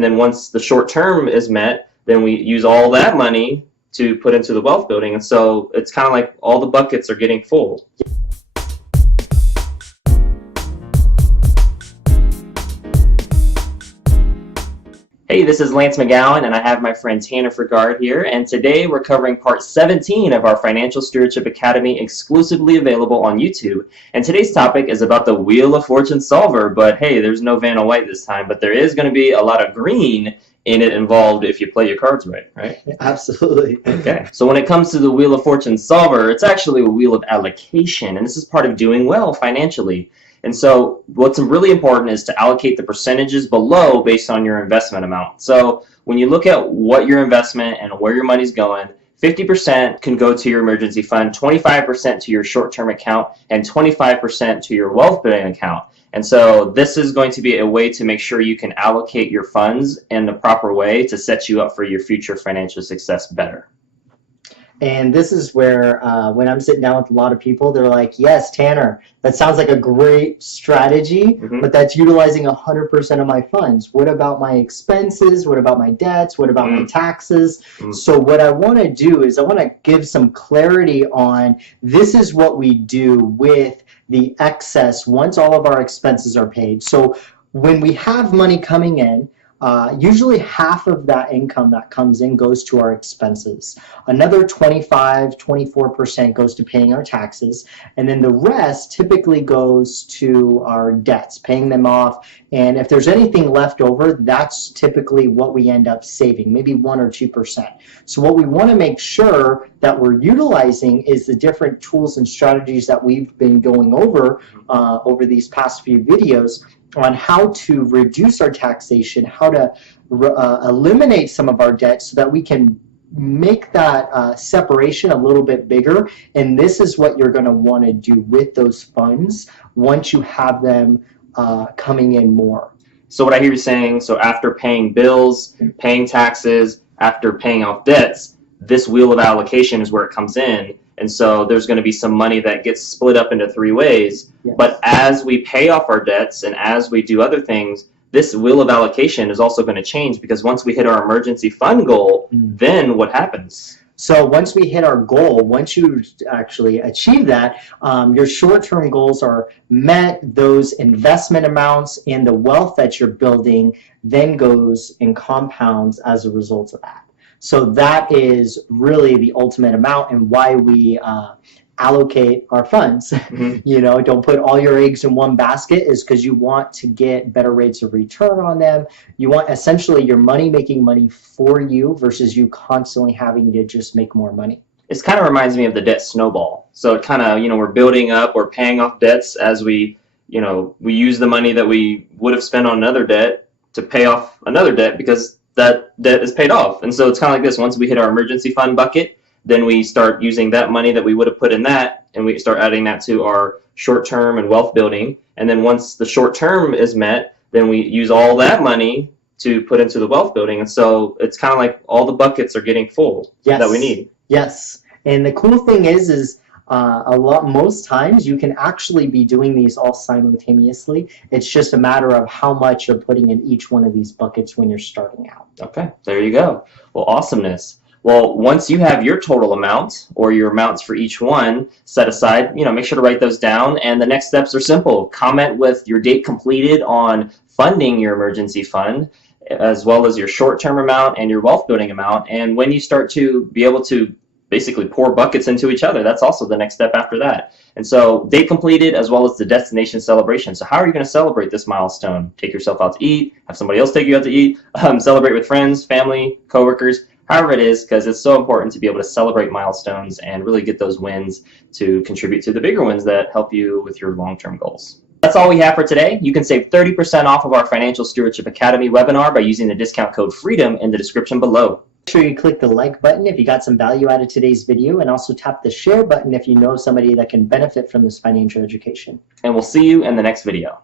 And then once the short term is met, then we use all that money to put into the wealth building. And so it's kind of like all the buckets are getting full. Hey, this is Lance McGowan, and I have my friend Tanner Frigard here, and today we're covering part 17 of our Financial Stewardship Academy, exclusively available on YouTube. And today's topic is about the Wheel of Fortune solver, but hey, there's no Vanna White this time, but there is going to be a lot of green in it involved if you play your cards right? Absolutely. Okay, so when it comes to the Wheel of Fortune solver, it's actually a wheel of allocation, and this is part of doing well financially. And so what's really important is to allocate the percentages below based on your investment amount. So when you look at what your investment and where your money's going, 50% can go to your emergency fund, 25% to your short-term account, and 25% to your wealth building account. And so this is going to be a way to make sure you can allocate your funds in the proper way to set you up for your future financial success better. And this is where when I'm sitting down with a lot of people, they're like, yes, Tanner, that sounds like a great strategy, but that's utilizing 100% of my funds. What about my expenses? What about my debts? What about my taxes? So what I want to do is I want to give some clarity on this is what we do with the excess once all of our expenses are paid. So when we have money coming in, usually half of that income that comes in goes to our expenses. Another 24% goes to paying our taxes, and then the rest typically goes to our debts, paying them off. And if there's anything left over, that's typically what we end up saving, maybe 1 or 2%. So what we want to make sure that we're utilizing is the different tools and strategies that we've been going over over these past few videos on how to reduce our taxation, how to eliminate some of our debt so that we can make that separation a little bit bigger. And this is what you're going to want to do with those funds once you have them coming in more. So what I hear you saying, so after paying bills, paying taxes, after paying off debts, this wheel of allocation is where it comes in. And so there's going to be some money that gets split up into 3 ways. Yes. But as we pay off our debts and as we do other things, this wheel of allocation is also going to change, because once we hit our emergency fund goal, then what happens? So once we hit our goal, once you actually achieve that, your short-term goals are met, those investment amounts and the wealth that you're building then goes and compounds as a result of that. So that is really the ultimate amount and why we allocate our funds. You know, don't put all your eggs in one basket, is because you want to get better rates of return on them. You want essentially your money making money for you versus you constantly having to just make more money. It kind of reminds me of the debt snowball. So it kind of, you know, we're building up, we're paying off debts as we, you know, we use the money that we would have spent on another debt to pay off another debt because that debt is paid off. And so it's kind of like this. Once we hit our emergency fund bucket, then we start using that money that we would have put in that, and we start adding that to our short-term and wealth building. And then once the short term is met, then we use all that money to put into the wealth building. And so it's kind of like all the buckets are getting full that we need. Yes. And the cool thing is most times you can actually be doing these all simultaneously. It's just a matter of how much you're putting in each one of these buckets when you're starting out. Okay, there you go. Well, awesomeness. Well, once you have your total amount or your amounts for each one set aside, you know, make sure to write those down. And the next steps are simple. Comment with your date completed on funding your emergency fund, as well as your short-term amount and your wealth building amount. And when you start to be able to basically pour buckets into each other, that's also the next step after that. And so date completed, as well as the destination celebration. So how are you going to celebrate this milestone? Take yourself out to eat, have somebody else take you out to eat, celebrate with friends, family, coworkers, however it is, because it's so important to be able to celebrate milestones and really get those wins to contribute to the bigger wins that help you with your long-term goals. That's all we have for today. You can save 30% off of our Financial Stewardship Academy webinar by using the discount code FREEDOM in the description below. Make sure you click the like button if you got some value out of today's video, and also tap the share button if you know somebody that can benefit from this financial education. And we'll see you in the next video.